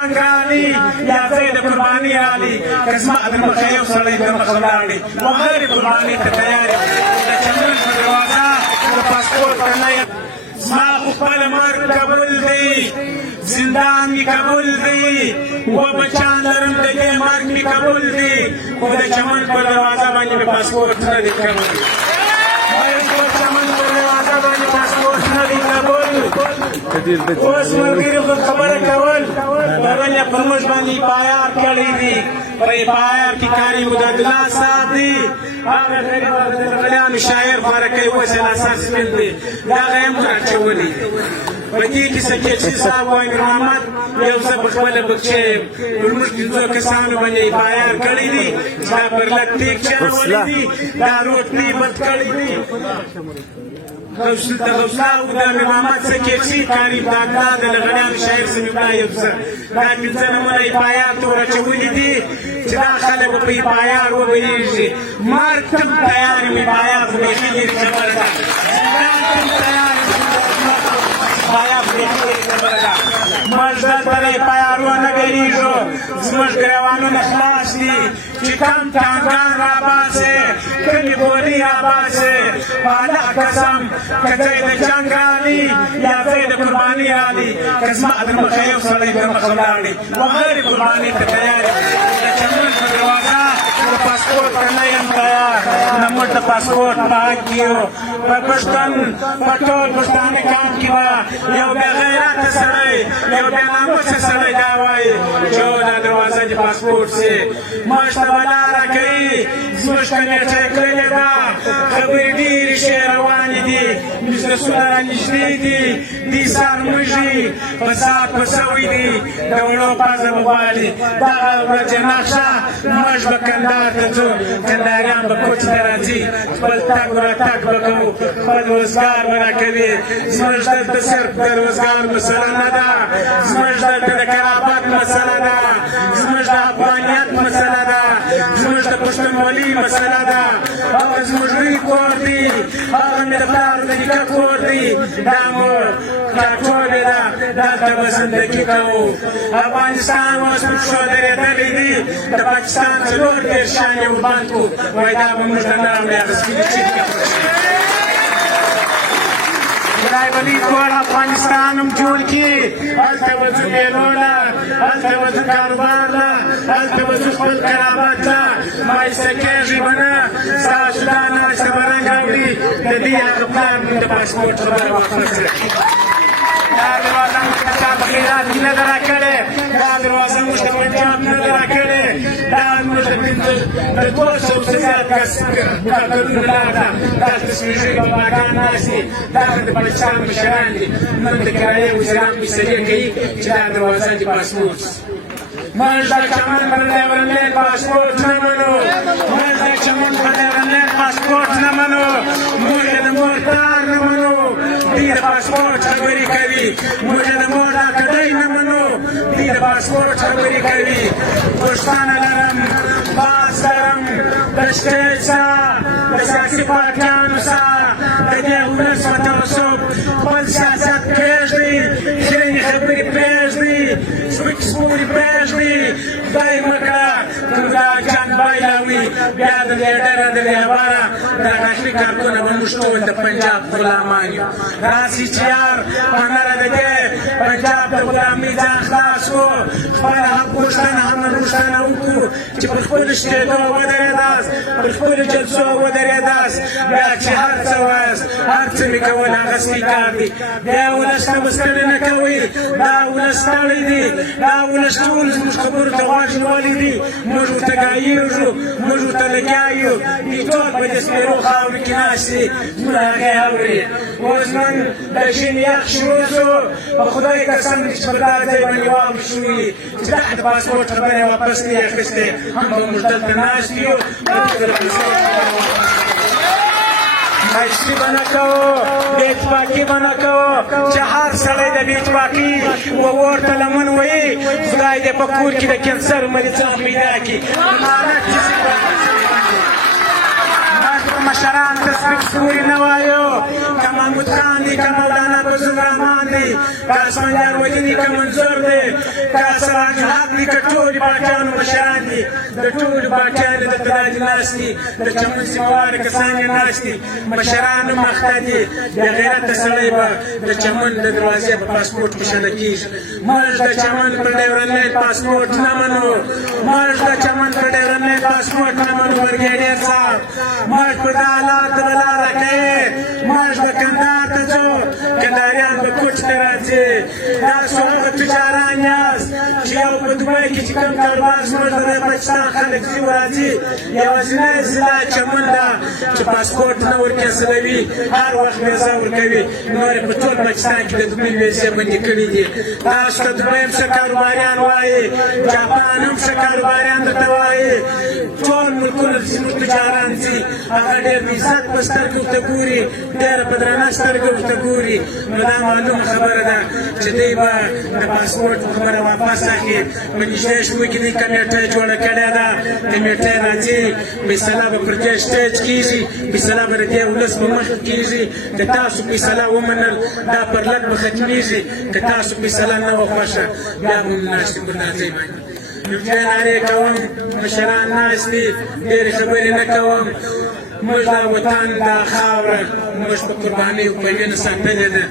علي يا زيد قرباني علي كسمع المخيم صلي بالمخلاني وغير قرباني تتياري لكمل بالروازة الباسبور تنين ما خبال مر قبول دي زندان می قبول دی و بچان لرم دگه مرگ می قبول دی خود چمن پر دروازه بانی می پاسپورت ندی قبول خود چمن پر دروازه بانی پاسپورت ندی قبول اوس ملګری خود خبره کول برنه پرموش باندې پایار کړی دی په پایار کې کاری مددلا صاحب دی هغه غلیان شاعر فرقې وسه اساس مل دی دا غیم راچولې پدې کې سکه صاحب وای محمد یو څه په خپل بچي پرموش د کسانو باندې پایار کړی دی چې پر لټیک چاولې دی دا روټي بد کړی دی غوثلا و د محمد سکیچي کاري بغداد د غلیان شاعر سمیدا یو څه دا پنځه نمونه یې پایار ته ورچولي دي چې دا خلک به په پایار وبهیږي مرګ تم تیار مې پایار خو بیخي لرې خبره ده زندان تم تیار پایار خو بیخي لرې خبره ده موږ دلته له پایار ونه ډېرېږو زموږ ګریوانونه خلاص دي چې کم ټانګان راباسې کمې بورې راباسې بالا قسم کځای د جنګ رالي یا ځای د قرباني رالي که زما د مخیف سړی به مخ ولاړې وغیرې قرباني ته تیار د چمن په دروازه د پاسپورټ ته نه یم تیار نه موږ د پاسپورټ په حق کې یو په پښتون په ټول پښتانه کام کې به یو بې غیرته سړی یو بې ناموسه سړی دا وایي چې دا دروازه د پاسپورټ سي موږ ته به لاره کوي زموږ کمیټه یې کړې ده خبرې ډېرې ښې روانې دي بزنسونه رانږدې دي دې سار موږي فساد په سوی دي د وړو پزه به غواړي دغه ورځې نقشه موږ به کندهار ته ځو کندهاریان به کوچ ته راځي خپل تګ راتګ به کوو خپل روزګار به راکوي زموږ دلته صرف د روزګار مسله نه ده زموږ دلته د کرامت مسله ده زموږ د افغانیت مسله ده زموږ د پښتونولي مسله ده هغه زموږ لوی کور دی هغه مې د پلار د نیکه کور دی دا مو راټولې ده دلته به زندګي کوو افغانستان اوس پر پښو درېدلی دی د پاکستان څلور دېرش شیان یې وبند کړو وایي دا به موږ ته نرم دی هغه سپینې چیټکې خدای به دې ټول افغانستان هم جوړ کړي هلته به ځو مېلو له هلته به ځو کاروبار له هلته به ځو خپل کرامت له مایسته کېږي به نه ستاسو دا ناشته به رنګ اوري د دې هغه پلار مونږ د پاسپورټ خبره وخرڅه دا دروازه موږ د چا په خیرات کې نه ده راکړې دا دروازه موږ د پنجاب نه ده راکړې دا موږ د 200 څخه زیات کس کارونه لاره ده دلته سپین ږیري باباګان ناست دي دلته د پاکستان مشران دي نن د کرایې وزیران فیصلې کوي چې دا دروازه د پاسپورټ موږ د چمن پر لیورنډ پاسپورټ نه منو موږ د چمن پر لیورنډ پاسپورټ نه منو موږ د مورتار نه منو دوی د پاسپورټ خبرې کوي موږ د مور د کډۍ نه منو دوی د پاسپورټ خبرې کوي پښتانه لرم باز لرم د شپې څخه د سیاسي پارټیانو سره د دې ولس په تعصب خپل سیاست پرېږدي ښې خبرې پرېږدي سپکې سپورې پرېږدي خدای مه کړه که جان بایلوي بیا د دې ډېره د لیواره دا داخلي کارکونه به موږ ټول د پنجاب غلامان یو راسي چې یار په نره د دې پنجاب د غلامۍ ځان خلاص کړو خپله هم پوښتنه هم روښانه وکړو چې پر خپلو شتېدو ودرېداست پر خپلو جلسو ودرېداست بیا چې هر څه وایاست هر څه مې کول هغه سپي کار دی بیا ولس ته به ستړی نه کوئ دا ولس ستړی دی دا ولس ټول زموږ خبرو ته غوږ نیولی دي موږ ورته ګایېږو موږ ورته لګیا یو دوی ټول په دې سپېرو خاورو کې ناست دي موږ هغې اورې اوس نن د ژمي یخ شروع شو په خدای قسم چې په دا ځای باندې واورې شوي چې دا د پاسپورټ خبره یې واپس نه یې اخیستې هم به موږ دلته ناست یو مایستی به نه کوو بېاتفاقي به نه کوو چې هر سړی د بېاتفاقي و اور ته لمن ویي خدای دې په کور کې د کینسر مریضان پیدا کړي مشران تصفیق سپورې نه وایو که محمود خان دی که مولانا فضل الرحمن دی که اسفندیار ولي دی که منظور دی که سراج الحق دی که ټولې پاټیانو مشران دي د ټولو پاټیانو دلته راځي ناست دي د چمن سیمه واله کسان یې ناست دي مشران هم اخته دي بې غیرته سړی به د چمن د دروازې په پاسپورټ کښېنه کېږي موږ د چمن پر ډیورنډ پاسپورټ نه منو موږ د چمن پر ډیورنډ پاسپورټ نه منو برګیډیر صاحب موږ په دا حالات به لاره کوې موږ به کندهار ته ځو کندهاریان به کوچ ته راځي تاسو هغه تجاران یاست چې یو په دوبۍ کې چې کوم کاروبار زموږ د پاکستان خلک ځي ورځي یوازینۍ ضلع چمن ده چې پاسپورټ نه ورکوي سلوي هر وخت ویزه ورکوي نور یې په ټول پاکستان کې د دوبۍ ویزې بندې کړي دي تاسو ته دوبۍ هم ښه کاروباریان وایي جاپان هم ښه کاروباریان درته وایي ټول ملکونه زموږ تجاران ځي هغه ډېر د عزت په سترګو ورته ګوري ډېره په درنه سترګه ورته ګوري نو دا معلومه خبره ده چې دوی به د پاسپورټ په خبره واپس اخلي په نږدې شپو کې دوی کمیټه جوړه کړې ده کمیټه راځي فیصله به پر دې سټیج کېږي فیصله به د دې ولس په مخ کېږي که تاسو فیصله ومنل دا پر لږ به ختمېږي که تاسو فیصله نه وه خوښه بیا به ناستې پر دا ځای باندې یو ځای نارې کوم مشران ناست دي ډېرې خبرې نه کوم موږ دا وطن دا خاوره موږ په قربانۍ په وینه ساتلې ده